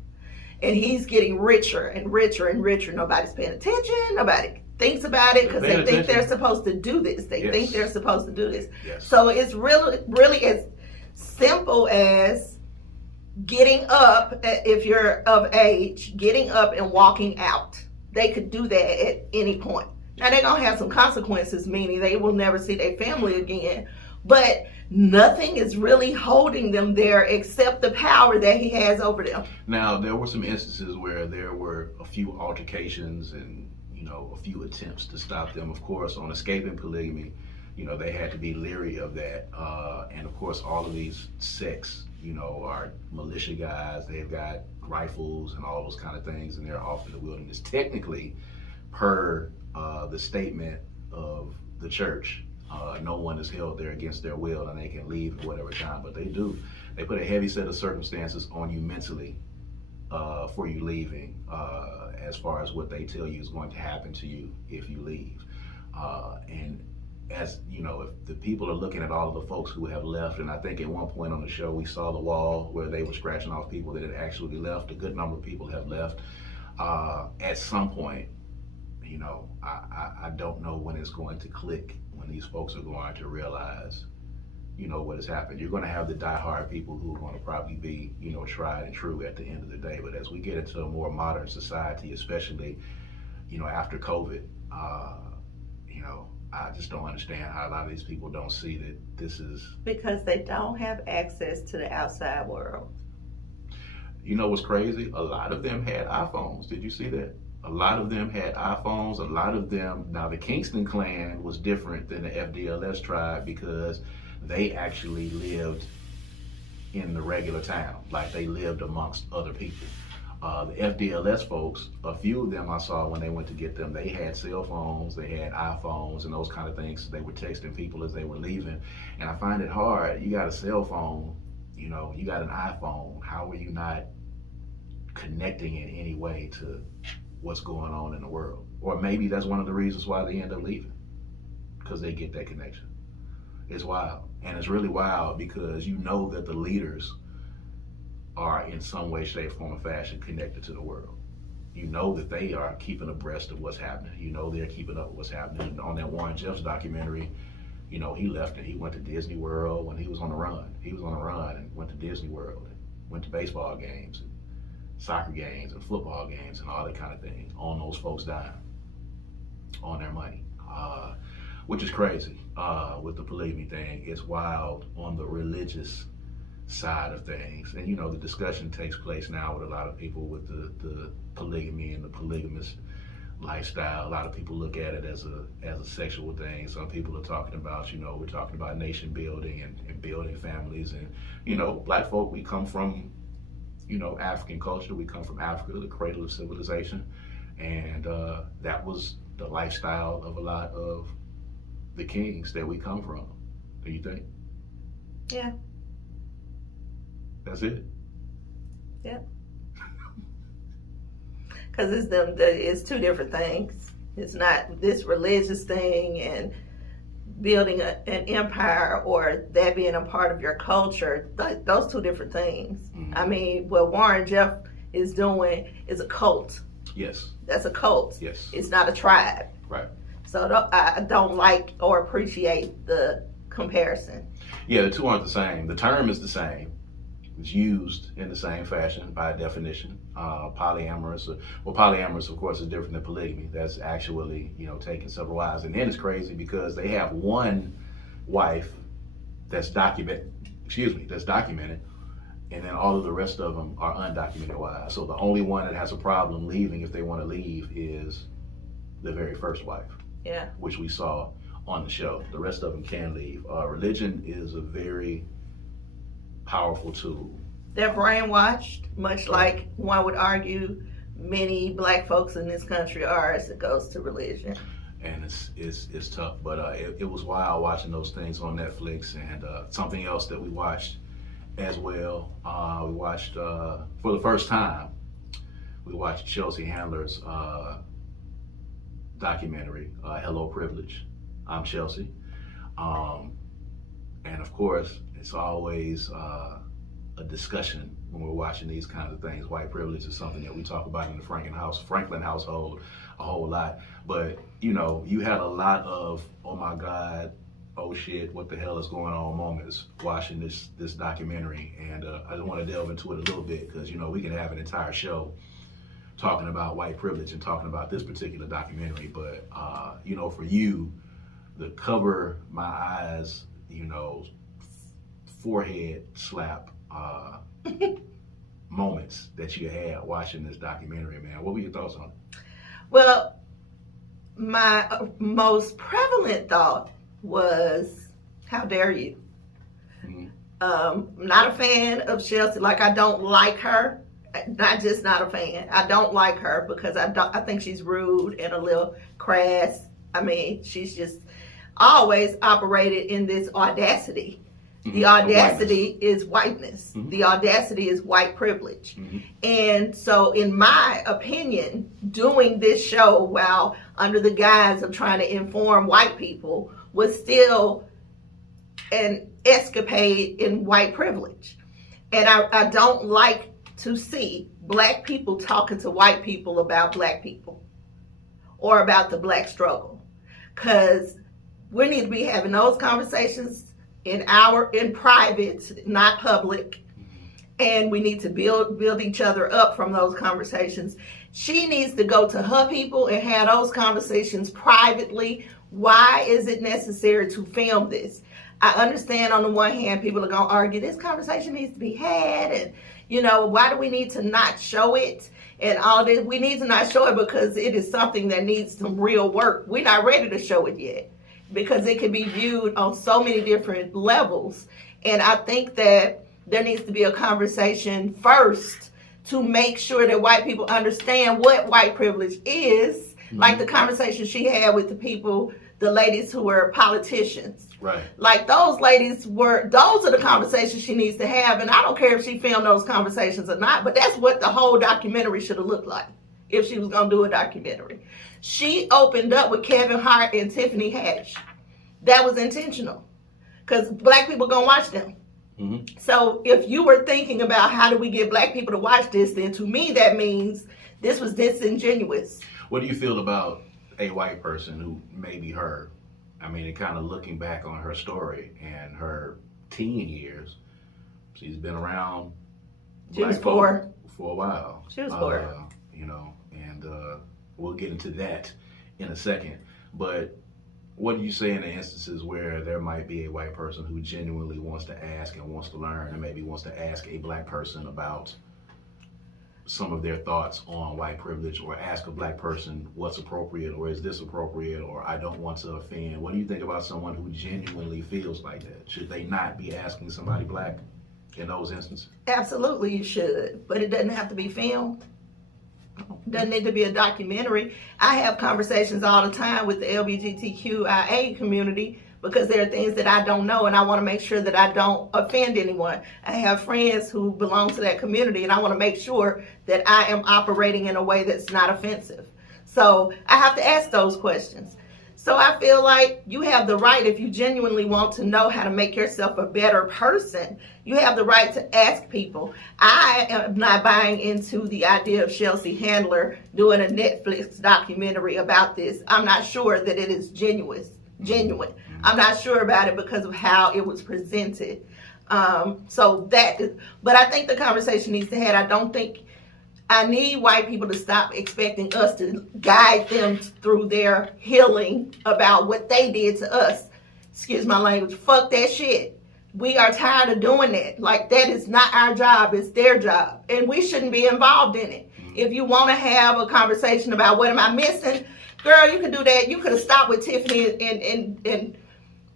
and he's getting richer and richer and richer. Nobody's paying attention. Nobody thinks about it because they think they're supposed to do this. They think they're supposed to do this. So it's really as simple as getting up, if you're of age, getting up and walking out. They could do that at any point. Now they're gonna have some consequences, meaning they will never see their family again, but nothing is really holding them there except the power that he has over them. Now, there were some instances where there were a few altercations and, a few attempts to stop them. Of course, on escaping polygamy, they had to be leery of that. And of course, all of these sects, are militia guys. They've got rifles and all those kind of things, and they're off in the wilderness. Technically, per the statement of the church, no one is held there against their will, and they can leave at whatever time. But they do. They put a heavy set of circumstances on you mentally for you leaving, as far as what they tell you is going to happen to you if you leave. And as if the people are looking at all of the folks who have left, and I think at one point on the show we saw the wall where they were scratching off people that had actually left. A good number of people have left. At some point, I don't know when it's going to click, when these folks are going to realize, what has happened. You're going to have the diehard people who are going to probably be, tried and true at the end of the day. But as we get into a more modern society, especially, after COVID, I just don't understand how a lot of these people don't see that this is... Because they don't have access to the outside world. You know what's crazy? A lot of them had iPhones. Did you see that? A lot of them had iPhones. A lot of them... Now, the Kingston clan was different than the FDLS tribe because they actually lived in the regular town. Like, they lived amongst other people. The FDLS folks, a few of them I saw when they went to get them, they had cell phones, they had iPhones and those kind of things. They were texting people as they were leaving. And I find it hard. You got a cell phone, you got an iPhone. How are you not connecting in any way to what's going on in the world? Or maybe that's one of the reasons why they end up leaving, because they get that connection. It's wild. And it's really wild because that the leaders are in some way, shape, form, or fashion connected to the world. That they are keeping abreast of what's happening. They're keeping up with what's happening. On that Warren Jeffs documentary, he left and he went to Disney World when he was on the run. He was on the run and went to Disney World and went to baseball games and soccer games and football games and all that kind of thing on those folks' dime, on their money, which is crazy. With the polygamy thing, it's wild on the religious side of things. And the discussion takes place now with a lot of people with the polygamy and the polygamous lifestyle. A lot of people look at it as a sexual thing. Some people are talking about, we're talking about nation building and building families. And black folk, we come from African culture. We come from Africa, the cradle of civilization, and that was the lifestyle of a lot of the kings that we come from. Do you think? Yeah. That's it? Yeah. Because it's two different things. It's not this religious thing and building an empire or that being a part of your culture. Those two different things. Mm-hmm. I mean, what Warren Jeff is doing is a cult. Yes. That's a cult. Yes. It's not a tribe. Right. So I don't like or appreciate the comparison. Yeah, the two aren't the same. The term is the same. It's used in the same fashion by definition. Polyamorous, polyamorous of course is different than polygamy. That's actually, taking several wives. And then it's crazy because they have one wife that's documented, and then all of the rest of them are undocumented wives. So the only one that has a problem leaving if they want to leave is the very first wife. Yeah. Which we saw on the show. The rest of them can leave. Religion is a very powerful tool. They're brainwashed, much like one would argue many black folks in this country are as it goes to religion. And it's tough, but it was wild watching those things on Netflix. And something else that we watched as well, we watched for the first time we watched Chelsea Handler's documentary, Hello Privilege. I'm Chelsea. And of course, it's always a discussion when we're watching these kinds of things. White privilege is something that we talk about in the Franklin household a whole lot. But, you know, you had a lot of, oh my God, oh shit, what the hell is going on moments watching this documentary. And I just want to delve into it a little bit because, you know, we can have an entire show talking about white privilege and talking about this particular documentary. But, you know, for you, the cover my eyes, you know, forehead slap moments that you had watching this documentary, man. What were your thoughts on it? Well, my most prevalent thought was, how dare you? Mm-hmm. Not a fan of Chelsea. Like, I don't like her. Not a fan. I don't like her because I think she's rude and a little crass. I mean, she's just always operated in this audacity. Mm-hmm. The audacity is whiteness. Mm-hmm. The audacity is white privilege. Mm-hmm. And so, in my opinion, doing this show while under the guise of trying to inform white people was still an escapade in white privilege. And I don't like to see black people talking to white people about black people or about the black struggle. Because we need to be having those conversations in private, not public. And we need to build each other up from those conversations. She needs to go to her people and have those conversations privately. Why is it necessary to film this? I understand on the one hand, people are going to argue this conversation needs to be had. And, you know, why do we need to not show it? And all this, we need to not show it because it is something that needs some real work. We're not ready to show it yet because it can be viewed on so many different levels. And I think that there needs to be a conversation first to make sure that white people understand what white privilege is. Mm-hmm. Like the conversation she had with the ladies who were politicians. Right. Like those are the conversations she needs to have. And I don't care if she filmed those conversations or not, but that's what the whole documentary should have looked like if she was going to do a documentary. She opened up with Kevin Hart and Tiffany Haddish. That was intentional because black people going to watch them. Mm-hmm. So if you were thinking about how do we get black people to watch this, then to me that means this was disingenuous. What do you feel about a white person who may be her? I mean, and kind of looking back on her story and her teen years, she's been around. She was poor for a while. She was poor, you know, and we'll get into that in a second. But what do you say in the instances where there might be a white person who genuinely wants to ask and wants to learn and maybe wants to ask a black person about some of their thoughts on white privilege, or ask a black person what's appropriate or is this appropriate or I don't want to offend? What do you think about someone who genuinely feels like that? Should they not be asking somebody black in those instances? Absolutely you should, but it doesn't have to be filmed. It doesn't need to be a documentary. I have conversations all the time with the LGBTQIA community because there are things that I don't know and I want to make sure that I don't offend anyone. I have friends who belong to that community and I want to make sure that I am operating in a way that's not offensive. So I have to ask those questions. So I feel like you have the right, if you genuinely want to know how to make yourself a better person, you have the right to ask people. I am not buying into the idea of Chelsea Handler doing a Netflix documentary about this. I'm not sure that it is genuine. I'm not sure about it because of how it was presented. But I think the conversation needs to have. I don't think I need white people to stop expecting us to guide them through their healing about what they did to us. Excuse my language. Fuck that shit. We are tired of doing that. Like, that is not our job. It's their job. And we shouldn't be involved in it. If you want to have a conversation about what am I missing, girl, you can do that. You could have stopped with Tiffany and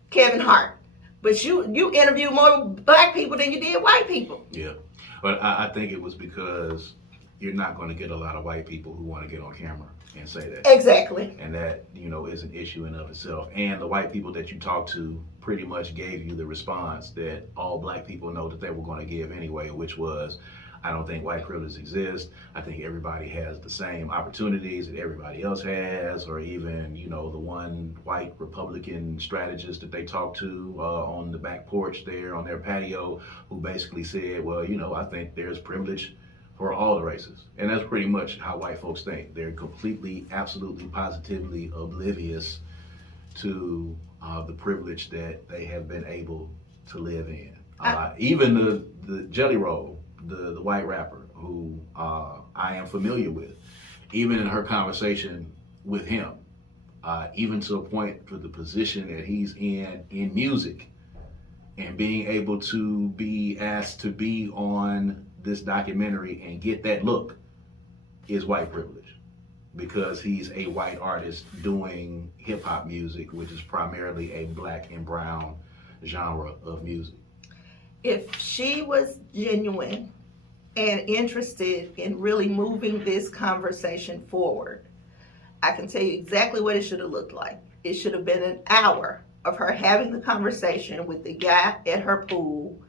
Kevin Hart. But you interviewed more black people than you did white people. Yeah. But I think it was because you're not going to get a lot of white people who want to get on camera and say that. Exactly. And that, you know, is an issue in of itself. And the white people that you talked to pretty much gave you the response that all black people know that they were going to give anyway, which was, I don't think white privilege exists. I think everybody has the same opportunities that everybody else has, or even, you know, the one white Republican strategist that they talked to on the back porch there on their patio, who basically said, well, you know, I think there's privilege for all the races. And that's pretty much how white folks think. They're completely, absolutely, positively oblivious to the privilege that they have been able to live in. Even the Jelly Roll, the white rapper who I am familiar with, even in her conversation with him, even to a point for the position that he's in music, and being able to be asked to be on this documentary and get that look, is white privilege, because he's a white artist doing hip hop music, which is primarily a black and brown genre of music. If she was genuine and interested in really moving this conversation forward, I can tell you exactly what it should have looked like. It should have been an hour of her having the conversation with the guy at her pool,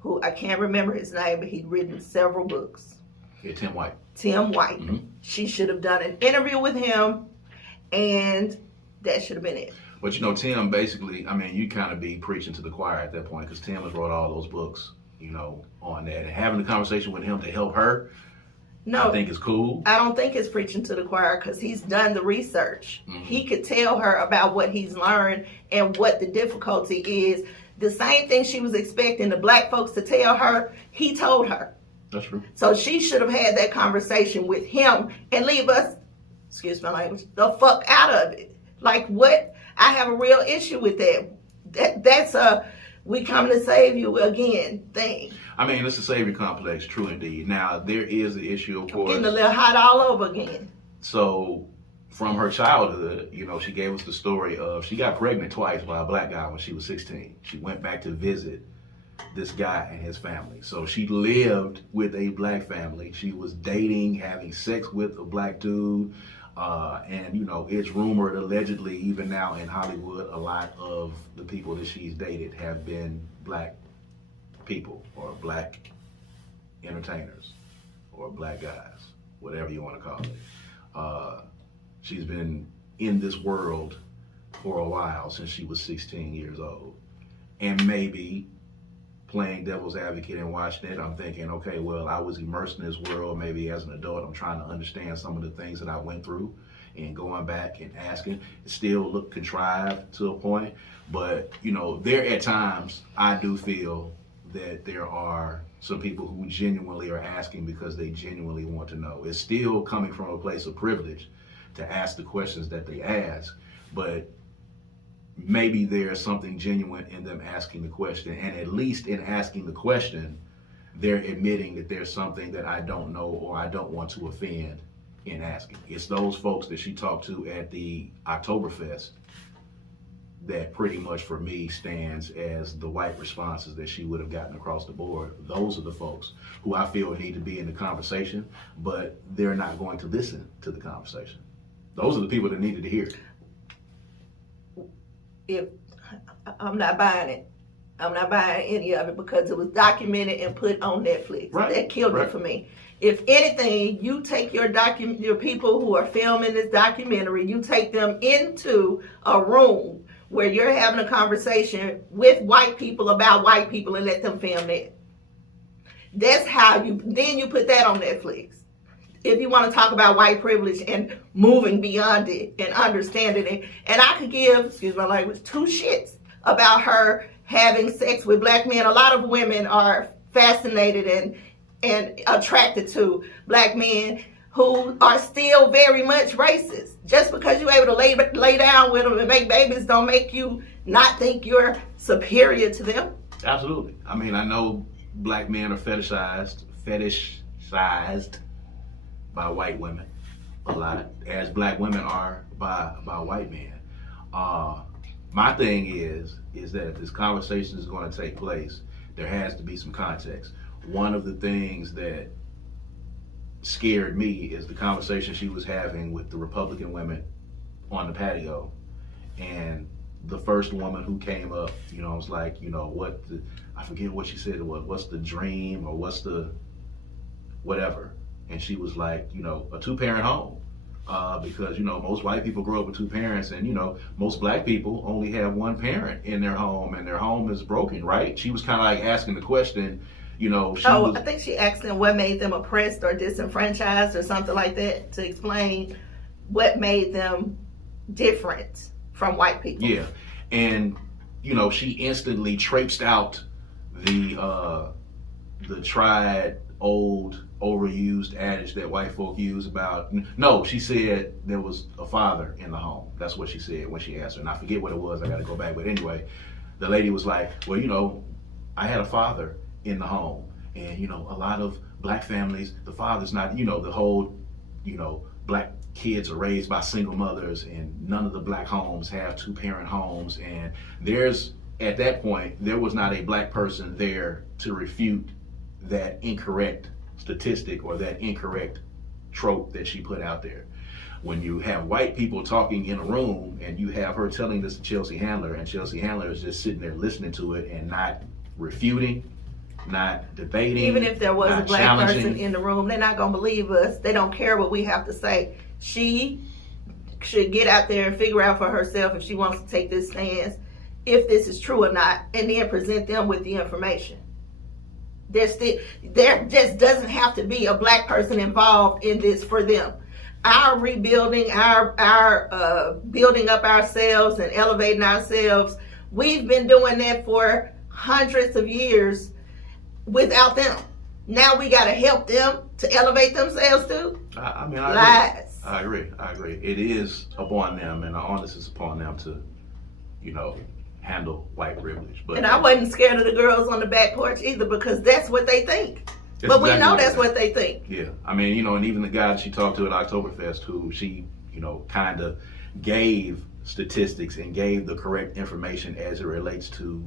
who I can't remember his name, but he'd written several books. Yeah, Tim White. Tim White. Mm-hmm. She should have done an interview with him, and that should have been it. But you know, Tim basically, I mean, you kind of be preaching to the choir at that point, because Tim has wrote all those books, you know, on that. And having a conversation with him to help her, I think is cool. I don't think it's preaching to the choir, because he's done the research. Mm-hmm. He could tell her about what he's learned and what the difficulty is. The same thing she was expecting the black folks to tell her, he told her. That's true. So she should have had that conversation with him and leave us, excuse my language, the fuck out of it. Like, what? I have a real issue with that. That's a we come to save you again thing. I mean, it's a savior complex, true indeed. Now, there is the issue, of course. Getting a little hot all over again. So, from her childhood, you know, she gave us the story of, she got pregnant twice by a black guy when she was 16. She went back to visit this guy and his family. So she lived with a black family. She was dating, having sex with a black dude. And, you know, it's rumored, allegedly, even now in Hollywood, a lot of the people that she's dated have been black people, or black entertainers, or black guys, whatever you want to call it. She's been in this world for a while, since she was 16 years old. And maybe playing devil's advocate and watching it, I'm thinking, okay, well, I was immersed in this world. Maybe as an adult, I'm trying to understand some of the things that I went through, and going back and asking. It still looked contrived to a point, but, you know, there at times, I do feel that there are some people who genuinely are asking because they genuinely want to know. It's still coming from a place of privilege to ask the questions that they ask, but maybe there's something genuine in them asking the question, and at least in asking the question, they're admitting that there's something that I don't know or I don't want to offend in asking. It's those folks that she talked to at the Oktoberfest that pretty much for me stands as the white responses that she would have gotten across the board. Those are the folks who I feel need to be in the conversation, but they're not going to listen to the conversation. Those are the people that needed to hear it. If I'm not buying it. I'm not buying any of it, because it was documented and put on Netflix. Right. That killed it for me. If anything, you take your people who are filming this documentary, you take them into a room where you're having a conversation with white people about white people and let them film it. That's how then you put that on Netflix. If you want to talk about white privilege and moving beyond it and understanding it. And I could give, excuse my language, two shits about her having sex with black men. A lot of women are fascinated and attracted to black men who are still very much racist. Just because you're able to lay down with them and make babies don't make you not think you're superior to them. Absolutely. I mean, I know black men are fetishized by white women a lot, as black women are by white men. My thing is that if this conversation is going to take place, there has to be some context. One of the things that scared me is the conversation she was having with the Republican women on the patio. And the first woman who came up, you know, was like, you know, I forget what she said it was, what's the dream, or what's the whatever. And she was like, a 2-parent home. Because, most white people grow up with 2 parents, and, most black people only have 1 parent in their home, and their home is broken, right? She was kind of like asking the question, I think she asked them what made them oppressed or disenfranchised or something like that, to explain what made them different from white people. Yeah. And, she instantly traipsed out the tried, old, overused adage that white folk use about, no, she said there was a father in the home. That's what she said when she answered. And I forget what it was. I got to go back. But anyway, the lady was like, well, I had a father in the home. And, a lot of black families, the father's not, the whole, black kids are raised by single mothers, and none of the black homes have 2-parent homes. And at that point, there was not a black person there to refute that incorrect statistic or that incorrect trope that she put out there. When you have white people talking in a room and you have her telling this to Chelsea Handler, and Chelsea Handler is just sitting there listening to it and not refuting, not debating. Even if there was a black person in the room, they're not going to believe us. They don't care what we have to say. She should get out there and figure out for herself if she wants to take this stance, if this is true or not, and then present them with the information. There just doesn't have to be a black person involved in this for them. Our rebuilding, our building up ourselves and elevating ourselves, we've been doing that for hundreds of years without them. Now we got to help them to elevate themselves too. I agree. It is upon them, and the onus is upon them to, handle white privilege. And I wasn't scared of the girls on the back porch either, because that's what they think. But we know that's what they think. Yeah. I mean, and even the guy that she talked to at Oktoberfest, who she, kind of gave statistics and gave the correct information as it relates to,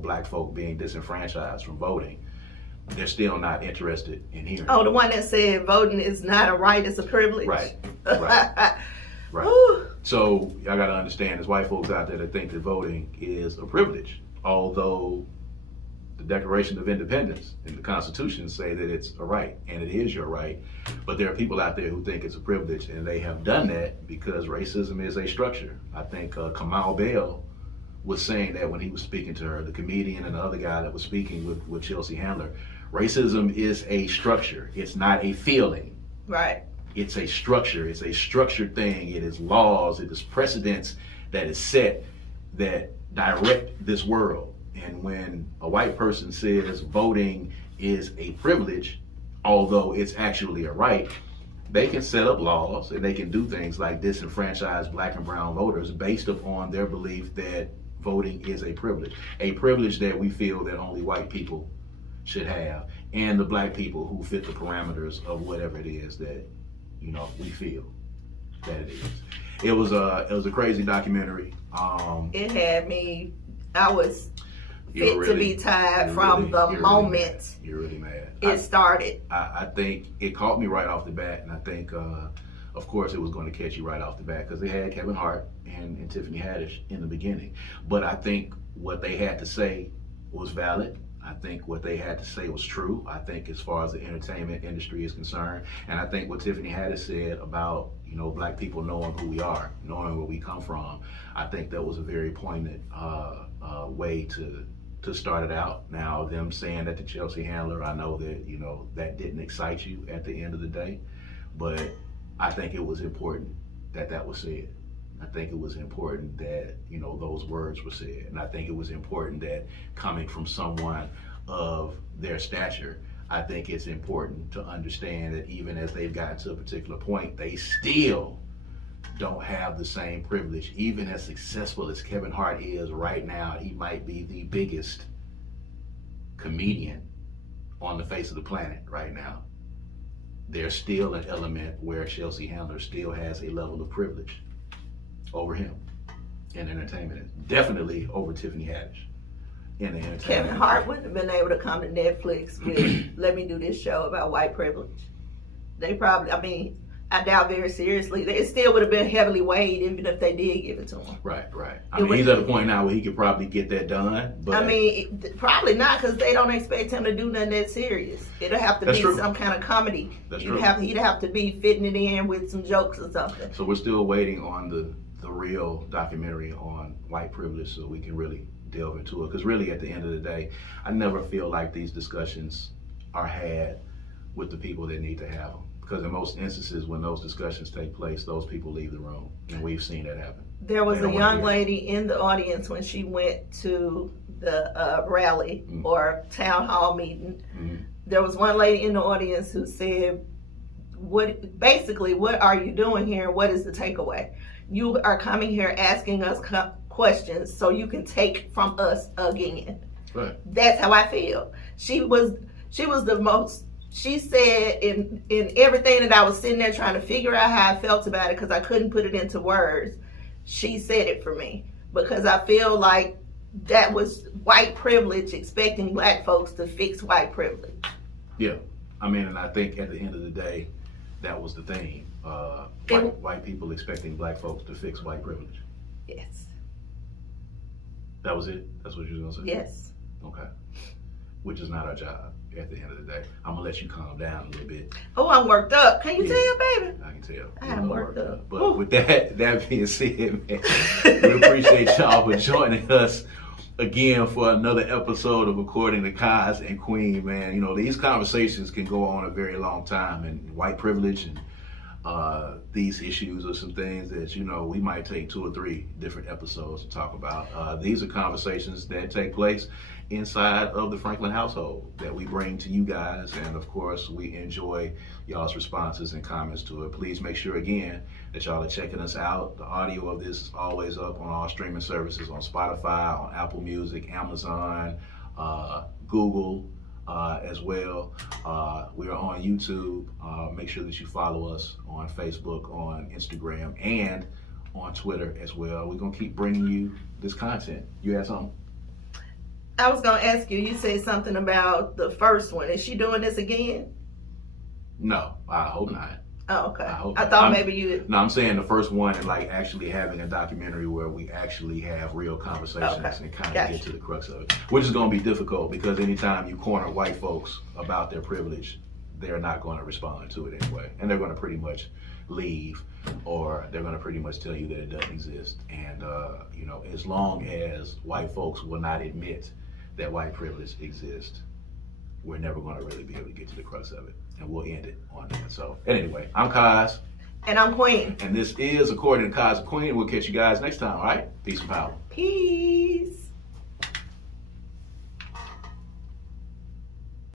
black folk being disenfranchised from voting, they're still not interested in hearing. Oh, the one that said voting is not a right, it's a privilege. Right. Right. So y'all got to understand, there's white folks out there that think that voting is a privilege, although the Declaration of Independence and the Constitution say that it's a right, and it is your right. But there are people out there who think it's a privilege, and they have done that because racism is a structure. I think Kamau Bell was saying that when he was speaking to her, the comedian and the other guy that was speaking with Chelsea Handler. Racism is a structure. It's not a feeling. Right. It's a structure. It's a structured thing. It is laws. It is precedents that is set that direct this world. And when a white person says voting is a privilege, although it's actually a right, they can set up laws and they can do things like disenfranchise black and brown voters based upon their belief that voting is a privilege that we feel that only white people should have, and the black people who fit the parameters of whatever it is that we feel that it is. It was a crazy documentary. It had me. I was fit to be tied from the moment you're really mad. It started. I think it caught me right off the bat, and I think, of course, it was going to catch you right off the bat because they had Kevin Hart and Tiffany Haddish in the beginning. But I think what they had to say was valid. I think what they had to say was true. I think as far as the entertainment industry is concerned, and I think what Tiffany Haddish said about black people knowing who we are, knowing where we come from, I think that was a very poignant way to start it out. Now, them saying that to Chelsea Handler, I know that that didn't excite you at the end of the day, but I think it was important that was said. I think it was important that, those words were said. And I think it was important that coming from someone of their stature, I think it's important to understand that even as they've gotten to a particular point, they still don't have the same privilege. Even as successful as Kevin Hart is right now, he might be the biggest comedian on the face of the planet right now. There's still an element where Chelsea Handler still has a level of privilege over him in entertainment, definitely over Tiffany Haddish in the entertainment. Kevin Hart wouldn't have been able to come to Netflix with let me do this show about white privilege. They probably, I doubt very seriously. It still would have been heavily weighed even if they did give it to him. Right. I mean, he's at a point now where he could probably get that done. But I mean, probably not, because they don't expect him to do nothing that serious. It'll have to be some kind of comedy. He'd have to be fitting it in with some jokes or something. So we're still waiting on the real documentary on white privilege so we can really delve into it. Because really, at the end of the day, I never feel like these discussions are had with the people that need to have them. Because in most instances, when those discussions take place, those people leave the room, and we've seen that happen. There was a young lady in the audience when she went to the rally or town hall meeting. There was one lady in the audience who said, what are you doing here, and what is the takeaway? You are coming here asking us questions so you can take from us again. Right. That's how I feel. She was the most. She said in everything that I was sitting there trying to figure out how I felt about it, because I couldn't put it into words. She said it for me, because I feel like that was white privilege expecting black folks to fix white privilege. Yeah, I mean, and I think at the end of the day, that was the theme. White people expecting black folks to fix white privilege. Yes. That was it? That's what you was going to say? Yes. Okay. Which is not our job at the end of the day. I'm going to let you calm down a little bit. Oh, I'm worked up. Can you tell, baby? I can tell. I'm worked up. But with that being said, man, we appreciate y'all for joining us again for another episode of According to Kaz and Queen, man. You know, these conversations can go on a very long time, and white privilege and these issues are some things that, you know, we might take 2 or 3 different episodes to talk about. These are conversations that take place inside of the Franklin household that we bring to you guys, and of course we enjoy y'all's responses and comments to it. Please make sure again that y'all are checking us out. The audio of this is always up on all streaming services, on Spotify, on Apple Music, Amazon, Google as well. We are on YouTube. Make sure that you follow us on Facebook, on Instagram, and on Twitter as well. We're gonna keep bringing you this content. You had something? I was gonna ask you. You said something about the first one. Is she doing this again? No, I hope not. Oh, okay. I thought maybe you. No, I'm saying the first one, and like actually having a documentary where we actually have real conversations and kind of get to the crux of it, which is going to be difficult because anytime you corner white folks about their privilege, they're not going to respond to it anyway, and they're going to pretty much leave, or they're going to pretty much tell you that it doesn't exist. And you know, as long as white folks will not admit that white privilege exists, we're never going to really be able to get to the crux of it. And we'll end it on that. So anyway, I'm Kaz. And I'm Queen. And this is According to Kaz Queen. We'll catch you guys next time, all right? Peace and power. Peace.